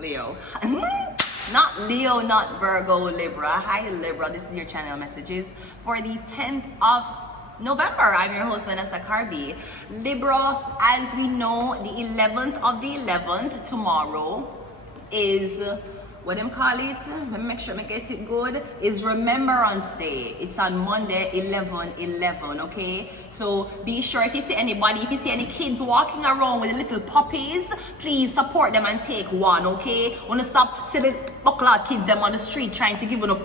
Leo. Not Leo, not Virgo, Libra. Hi Libra, this is your channel messages for the 10th of November. I'm your host Vanessa Carby. Libra, as we know, the 11th of the 11th, tomorrow, is what them call it, let me make sure I get it good, is Remembrance Day. It's on Monday 11/11, okay? So be sure, if you see anybody, if you see any kids walking around with little puppies, please support them and take one, okay? Wanna stop silly buckler kids them on the street trying to give them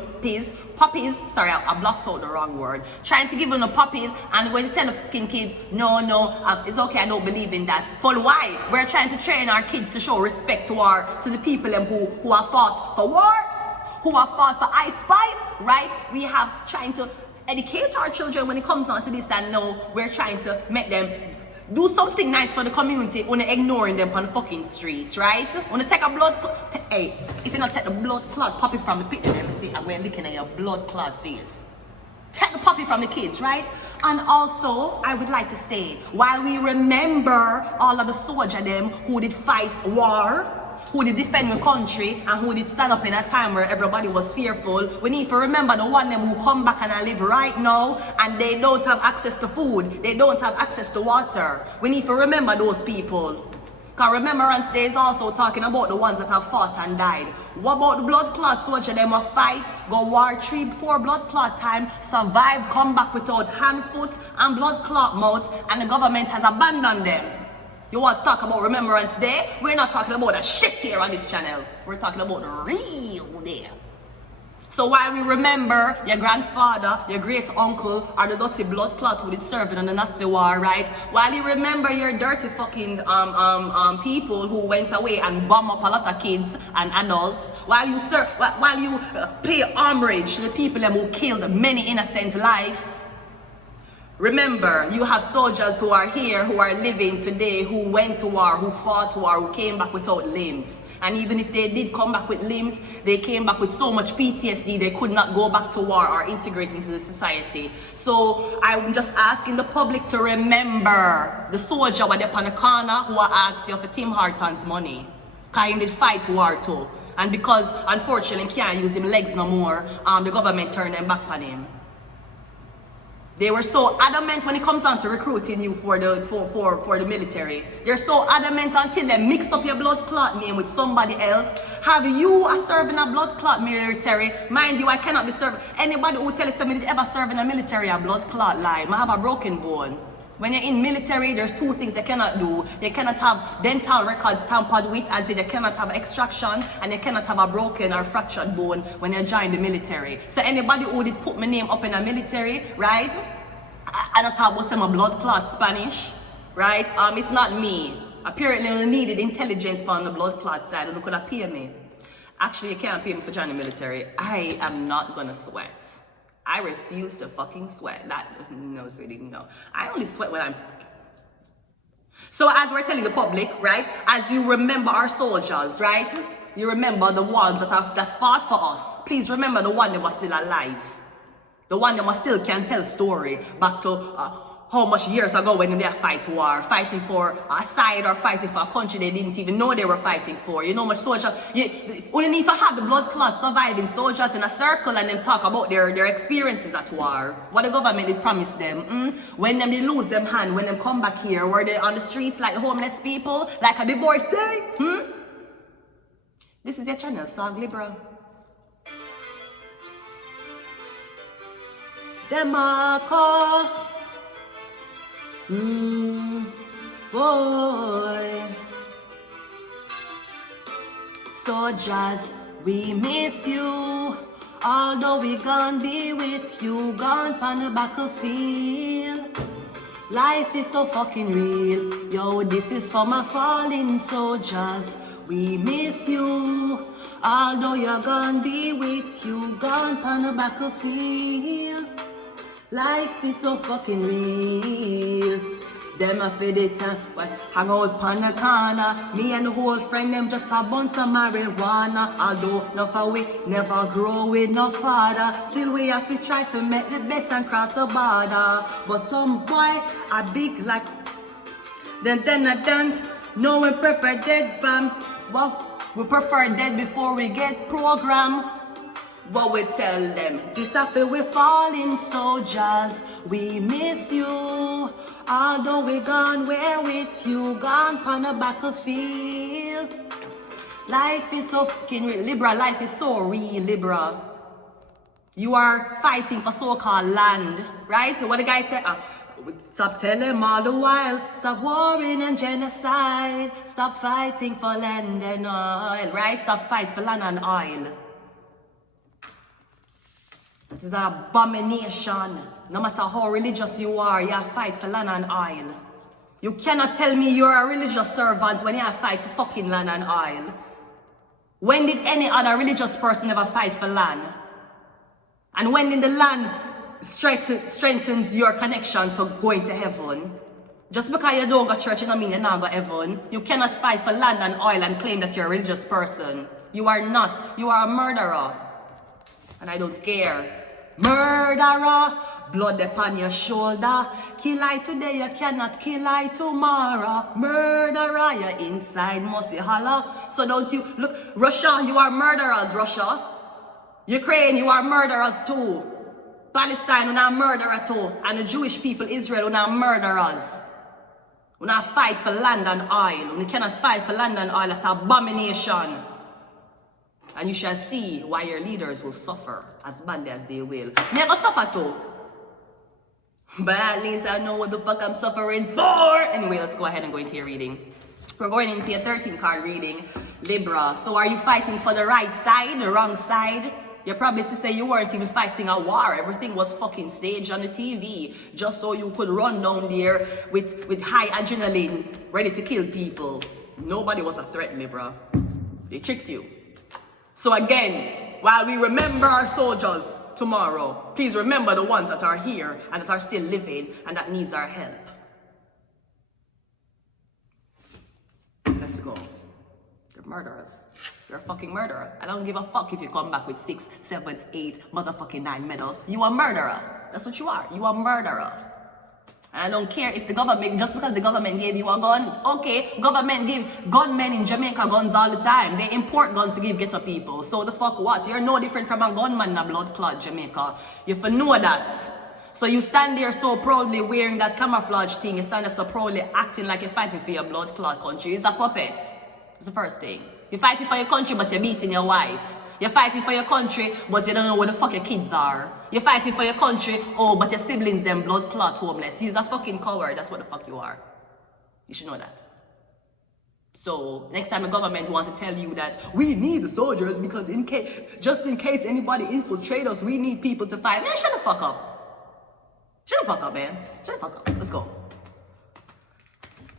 puppies, sorry, I blocked out the wrong word, trying to give them puppies, and when you tell the fucking kids, no, it's okay, I don't believe in that. For why? We're trying to train our kids to show respect to the people who have fought for war, who have fought for ice spice, right? We have trying to educate our children when it comes down to this, and now we're trying to make them do something nice for the community when they're ignoring them on the fucking streets, right? When they take a blood hey, if you not take the blood clot, pop it from the picture, let me see, I'm looking at your blood clot face. Take the puppy from the kids, right? And also, I would like to say, while we remember all of the soldiers them who did fight war, who did defend the country, and who did stand up in a time where everybody was fearful, we need to remember the one them who come back and live right now, and they don't have access to food, they don't have access to water. We need to remember those people. Because Remembrance Day is also talking about the ones that have fought and died. What about the blood clot soldier? Them a fight, go war 3-4 blood clot time, survive, come back without hand, foot, and blood clot mouth, and the government has abandoned them. You want to talk about Remembrance Day? We're not talking about that shit here on this channel. We're talking about the real day. So while we remember your grandfather, your great uncle, or the dirty blood clot who did serving in the Nazi war, right? While you remember your dirty fucking people who went away and bomb up a lot of kids and adults, while you pay homage to the people who killed many innocent lives, remember, you have soldiers who are here, who are living today, who went to war, who fought war, who came back without limbs. And even if they did come back with limbs, they came back with so much PTSD, they could not go back to war or integrate into the society. So I'm just asking the public to remember the soldier were there on the corner who asked you for Tim Hortons money. Because he did fight war too. And because, unfortunately, he can't use him legs no more, the government turned them back on him. They were so adamant when it comes down to recruiting you for the military. They're so adamant until they mix up your blood clot name with somebody else. Have you serving a blood clot military? Mind you, I cannot be serving. Anybody who tells me they ever serve in a military a blood clot lie. I have a broken bone. When you're in military, there's two things they cannot do. They cannot have dental records tampered with, as in they cannot have extraction, and they cannot have a broken or fractured bone when you join the military. So anybody who did put my name up in a military, right? I don't talk about some blood clot Spanish, right? It's not me. Apparently we needed intelligence on the blood clot side, and you could have paid me. Actually, you can't pay me for joining the military. I am not gonna sweat. I refuse to fucking sweat. No, sweetie, no. I only sweat when I'm fucking. So as we're telling the public, right? As you remember our soldiers, right? You remember the ones that fought for us. Please remember the one that was still alive. The one that still can tell story back to how much years ago when they fight war, fighting for a side or fighting for a country they didn't even know they were fighting for. You know much soldiers, you need to have the blood clot surviving soldiers in a circle and then talk about their experiences at war. What the government did promise them. When they lose them hand, when they come back here, were they on the streets like homeless people, like a divorcee? This is your channel, Snog Libra. Demarco. Boy. Soldiers, we miss you. Although we gon' be with you, gone from the battlefield. Life is so fucking real. Yo, this is for my fallen soldiers. We miss you. Although you're gonna be with you, gone from the battlefield. Life is so fucking real. Them a fed it hang out on the corner. Me and the whole friend them just a bunch of marijuana. Although no for we never grow with no father, still we have to try to make the best and cross the border. But some boy a big like then I don't know we prefer dead bam. Well, We prefer dead before we get programmed. But we tell them, disappear, we falling soldiers. We miss you. Although we gone, we're with you. Gone on the battlefield. Life is so fucking real. Libra, life is so real, Libra. You are fighting for so-called land, right? So what the guy said, stop telling them all the while, stop warring and genocide, stop fighting for land and oil, right? Stop fighting for land and oil. That is an abomination. No matter how religious you are, you fight for land and oil. You cannot tell me you're a religious servant when you fight for fucking land and oil. When did any other religious person ever fight for land? And when did the land strengthens your connection to going to heaven? Just because you don't go to church, it doesn't mean you're not going to heaven. You cannot fight for land and oil and claim that you're a religious person. You are not. You are a murderer. And I don't care. Murderer, blood upon your shoulder. Kill I today, you cannot kill I tomorrow. Murderer, your inside must be hollow. So don't you look, Russia, you are murderers, Russia. Ukraine, you are murderers too. Palestine, we are murderer too. And the Jewish people, Israel, we are murderers. We not fight for land and oil. We cannot fight for land and oil. That's an abomination. And you shall see why your leaders will suffer as badly as they will. Never suffer too. But at least I know what the fuck I'm suffering for. Anyway, let's go ahead and go into your reading. We're going into your 13 card reading, Libra. So are you fighting for the right side, the wrong side? You probably say you weren't even fighting a war. Everything was fucking staged on the TV just so you could run down there with high adrenaline, ready to kill people. Nobody was a threat, Libra. They tricked you. So again, while we remember our soldiers tomorrow, please remember the ones that are here and that are still living and that needs our help. Let's go. You're murderers. You're a fucking murderer. I don't give a fuck if you come back with 6, 7, 8, motherfucking 9 medals. You a murderer. That's what you are. You a murderer. And I don't care if the government, just because the government gave you a gun, okay, government give gunmen in Jamaica guns all the time. They import guns to give ghetto people. So the fuck what? You're no different from a gunman in a blood clot Jamaica. You have to know that. So you stand there so proudly wearing that camouflage thing. You stand there so proudly acting like you're fighting for your blood clot country. It's a puppet. It's the first thing. You're fighting for your country, but you're beating your wife. You're fighting for your country, but you don't know where the fuck your kids are. You're fighting for your country, oh, but your siblings, them blood clot homeless. He's a fucking coward. That's what the fuck you are. You should know that. So next time the government want to tell you that we need the soldiers because just in case anybody infiltrate us, we need people to fight. Man, shut the fuck up. Shut the fuck up, man. Shut the fuck up. Let's go.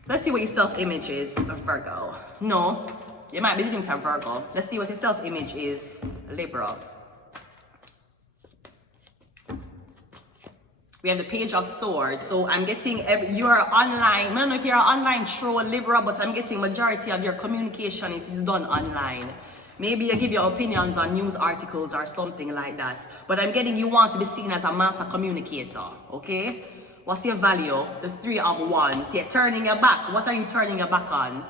Let's see what your self-image is, Virgo. No. You might be living to Virgo. Let's see what your self-image is, Libra. We have the Page of Swords. So I'm getting, you're online. I don't know if you're an online troll, Libra, but I'm getting majority of your communication is done online. Maybe you give your opinions on news articles or something like that. But I'm getting you want to be seen as a master communicator, okay? What's your value? The 3 of Wands. You're turning your back. What are you turning your back on?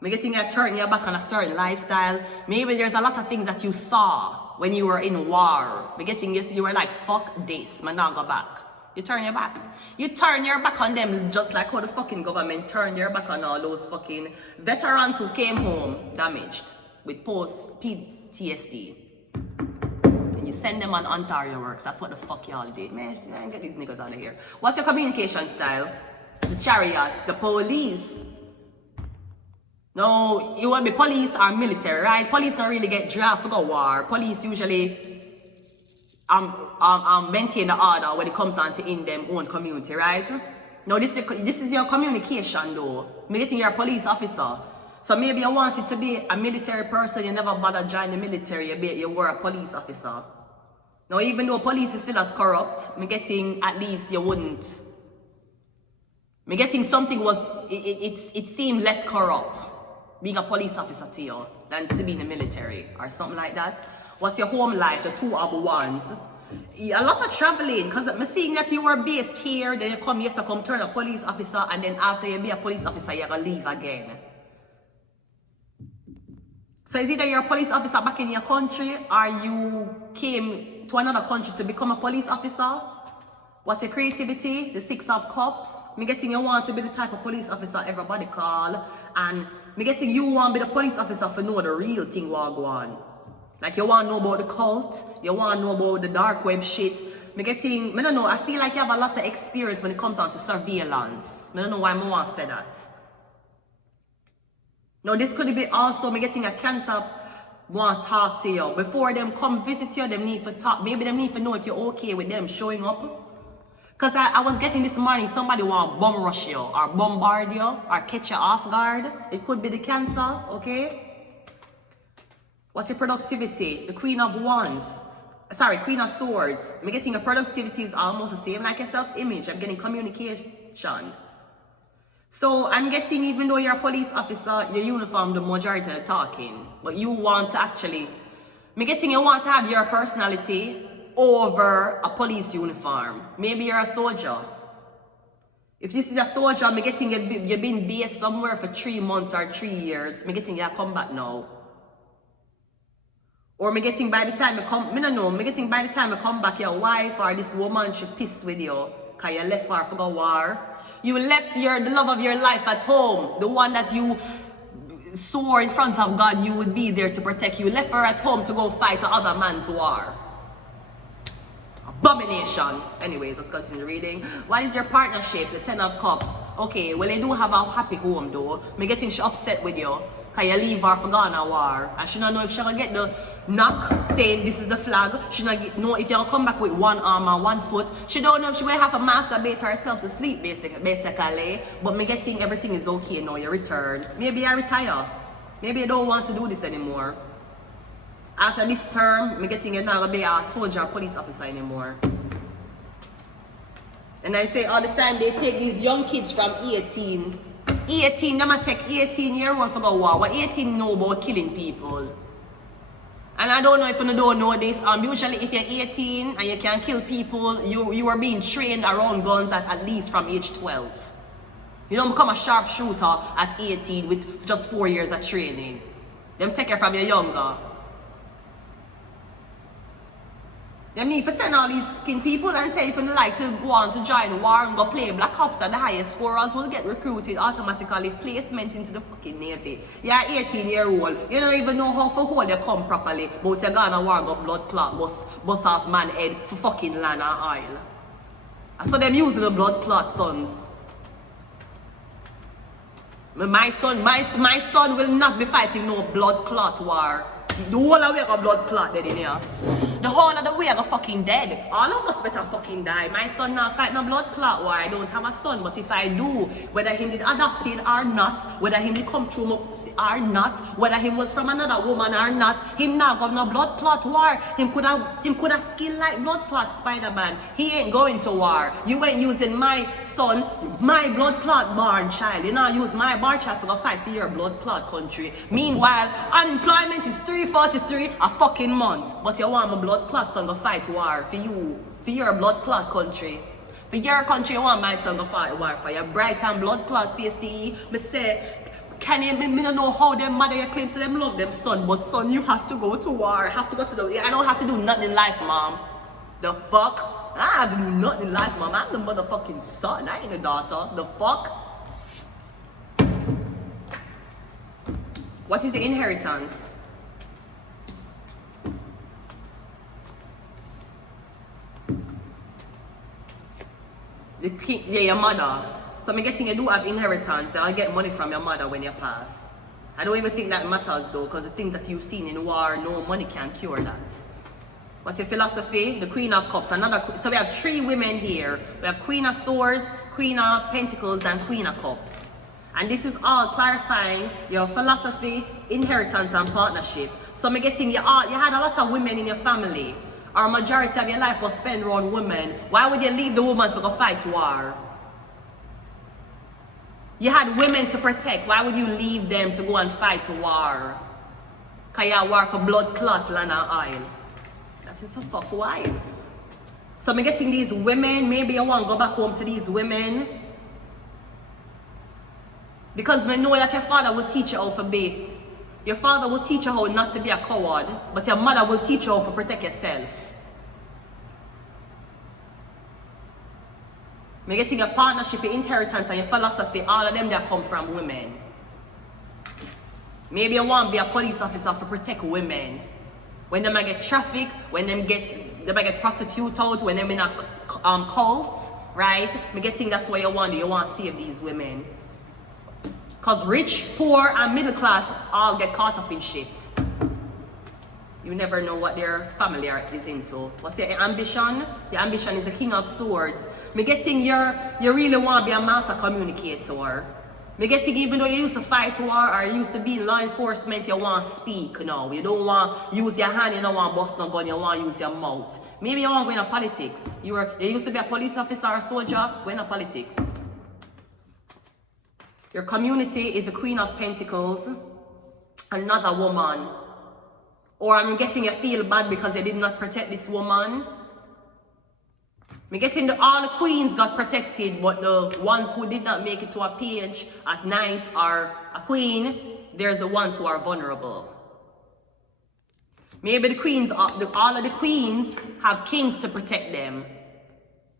I'm getting you turning your back on a certain lifestyle. Maybe there's a lot of things that you saw when you were in war. I'm getting you were like, fuck this, man, now go back. You turn your back. You turn your back on them just like how the fucking government turned their back on all those fucking veterans who came home damaged with post-PTSD. And you send them on Ontario Works. That's what the fuck y'all did. Man, get these niggas out of here. What's your communication style? The chariots, the police. No, you want to be police or military, right? Police don't really get drafted for war. Police usually maintain the order when it comes on to in them own community, right? Now this is your communication though. I'm getting you're a police officer. So maybe you wanted to be a military person, you never bothered join the military, you were a police officer. Now even though police is still as corrupt, I'm getting at least you wouldn't. I'm getting something was, it seemed less corrupt. Being a police officer to you than to be in the military or something like that. What's your home life? The 2 of Wands. A lot of traveling because I'm seeing that you were based here, then you come here to come turn a police officer, and then after you be a police officer, you're gonna leave again. So it's either you're a police officer back in your country or you came to another country to become a police officer. What's your creativity? The 6 of Cups. Me getting you want to be the type of police officer everybody call. And me getting you want to be the police officer for know the real thing what go on. Like you want to know about the cult. You want to know about the dark web shit. Me don't know, I feel like you have a lot of experience when it comes down to surveillance. I don't know why I want to say that. Now this could be also me getting a cancer want to talk to you. Before them come visit you, them need to talk. Maybe them need to know if you're okay with them showing up. Because I was getting this morning, somebody want bum rush you, or bombard you, or catch you off guard. It could be the cancer, okay? What's your productivity? The Queen of Wands. Sorry, Queen of Swords. I'm getting your productivity is almost the same like your self-image. I'm getting communication. So I'm getting, even though you're a police officer, your uniform, the majority of the talking. But you want to actually, I'm getting you want to have your personality over a police uniform. Maybe you're a soldier. If this is a soldier, I'm getting you've been based somewhere for 3 months or 3 years. I'm getting you come back now. Or I'm getting by the time you come, I don't know, I'm getting by the time you come back, your wife or this woman she pissed with you because you left her for the war. You left the love of your life at home, the one that you swore in front of God you would be there to protect. You left her at home to go fight another man's war. Abomination. Anyways, let's continue reading. What is your partnership? The 10 of Cups. Okay, well, they do have a happy home though. Me getting she upset with you because you leave her for Ghana war. And she don't know if she gonna get the knock saying this is the flag. She don't know if you'll come back with one arm and 1 foot. She don't know if she will have to masturbate herself to sleep basically. But me getting everything is okay now. You return. Maybe I retire. Maybe you don't want to do this anymore. After this term, I'm getting you're not gonna be a soldier or police officer anymore. And I say all the time they take these young kids from 18. 18, they might take 18-year-old for go war. What 18 know about killing people? And I don't know if you don't know this. Usually if you're 18 and you can kill people, you are being trained around guns at least from age 12. You don't become a sharpshooter at 18 with just 4 years of training. Them take it from you younger. You need to send all these people and say if you like to go on to join war and go play Black Ops and the highest scorers will get recruited automatically, placement into the fucking Navy. You're 18-year-old, you don't even know how to hold your cum properly, but you're gonna war go blood clot, bust off man head for fucking land and oil. I saw them using the blood clot sons. My son will not be fighting no blood clot war. The whole of we got blood clot dead in here. The whole of the way I got fucking dead. All of us better fucking die. My son not fight no blood clot war. I don't have a son, but if I do, whether him did adopted or not, whether him did come through or not, whether him was from another woman or not, him not got no blood clot war. Him could have skill like blood clot Spider-Man. He ain't going to war. You ain't using my son, my blood clot born child. You not use my born child to go fight for your blood clot country. Meanwhile, unemployment is 343 a fucking month. But you want my blood clot son to fight war for you, for your blood clot country. For your country, you want my son to fight war for your bright and blood clot face to me say, can you, me don't know how them mother your claims to them love them son, but son, you have to go to war. Have to go to the, I don't have to do nothing in life, mom. The fuck? I have to do nothing in life, mom. I'm the motherfucking son. I ain't a daughter. The fuck? What is the inheritance? Your mother. So I'm getting you do have inheritance. I'll get money from your mother when you pass. I don't even think that matters though, because the things that you've seen in war, no money can cure that. What's your philosophy? The Queen of Cups. So we have 3 women here. We have Queen of Swords, Queen of Pentacles, and Queen of Cups. And this is all clarifying your philosophy, inheritance, and partnership. So I'm getting you had a lot of women in your family. Or majority of your life was spent around women. Why would you leave the woman to go fight war? You had women to protect. Why would you leave them to go and fight war? Because you war for blood clot, land and oil. That is so fuck why. So I'm getting these women. Maybe you want to go back home to these women. Because I know that your father will teach you how to be Your father will teach you how not to be a coward, but your mother will teach you how to protect yourself. Me getting a partnership, your inheritance, and your philosophy, all of them that come from women. Maybe you want to be a police officer to protect women. When they might get trafficked, when they might get prostituted out, when they're in a cult, right? Me getting that's what you want to do. You want to save these women. Because rich, poor, and middle class all get caught up in shit. You never know what their family is into. What's your ambition? Your ambition is a king of swords. Me getting you really want to be a master communicator. Me getting even though you used to fight war or you used to be in law enforcement, you want to speak now. You don't want to use your hand, you don't want to bust no gun, you want to use your mouth. Maybe you want to go into politics. You used to be a police officer or a soldier, go into politics. Your community is a Queen of Pentacles, another woman. Or I'm getting you feel bad because you did not protect this woman. I'm getting all the queens got protected, but the ones who did not make it to a page at night are a queen. There's the ones who are vulnerable. Maybe the queens, all of the queens have kings to protect them.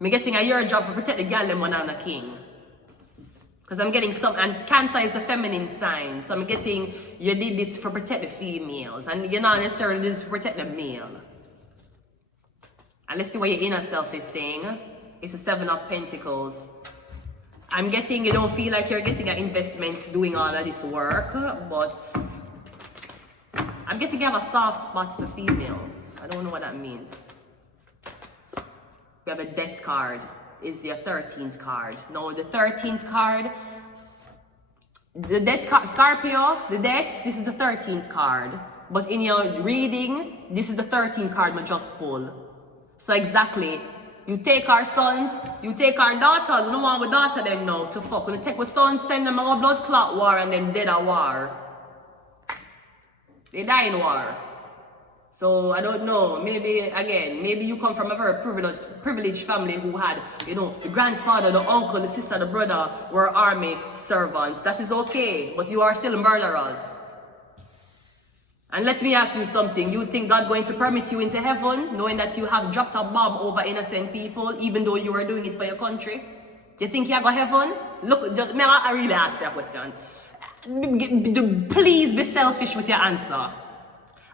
I'm getting your job to protect the girl them when I'm a king. Because I'm getting some, and Cancer is a feminine sign. So I'm getting, you did this for protect the females. And you're not necessarily this to protect the male. And let's see what your inner self is saying. It's a 7 of Pentacles. I'm getting, you don't feel like you're getting an investment doing all of this work. But I'm getting you have a soft spot for females. I don't know what that means. We have a Death card. Is your 13th card. Now the 13th card, the Death card, Scorpio, the Death, this is the 13th card. But in your reading, this is the 13th card I just pull. So exactly, you take our sons, you take our daughters, you don't want our daughter them now to fuck. When you take our sons, send them a blood clot war and them dead a war. They die in war. So I don't know, maybe again, maybe you come from a very privileged family who had, you know, the grandfather, the uncle, the sister, the brother were army servants. That is okay, but you are still murderers. And let me ask you something. You think God going to permit you into heaven, knowing that you have dropped a bomb over innocent people, even though you are doing it for your country? Do you think you go heaven? Look, just, I really ask you a question. Please be selfish with your answer.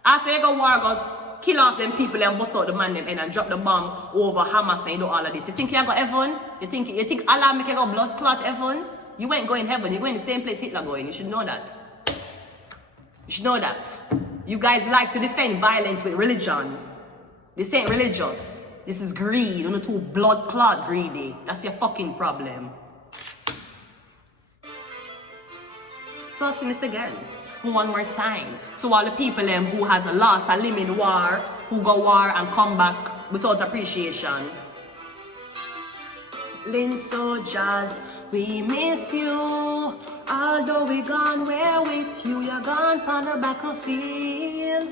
After you go war, go kill off them people and bust out the man them and drop the bomb over Hamas and do all of this. You think you go heaven? You think Allah make you go blood clot heaven? You ain't going heaven. You're going the same place Hitler going. You should know that. You should know that. You guys like to defend violence with religion. This ain't religious. This is greed. You're too blood clot greedy. That's your fucking problem. So I'll see this again. One more time. To all the people who has lost a limb in war, who go war and come back without appreciation. Lynn Soldiers, we miss you. Although we gone, we're with you. You're gone on the battlefield.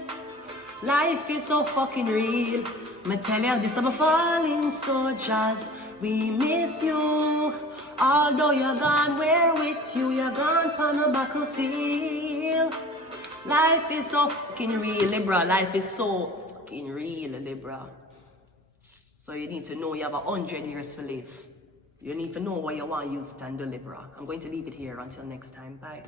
Life is so fucking real. Me tell you this about falling soldiers. We miss you. Although you're gone, we're with you. You're gone on the battlefield. Life is so fucking real, Libra. Life is so fucking real, Libra. So you need to know you have 100 years to live. You need to know what you want to use it and do, Libra. I'm going to leave it here until next time. Bye.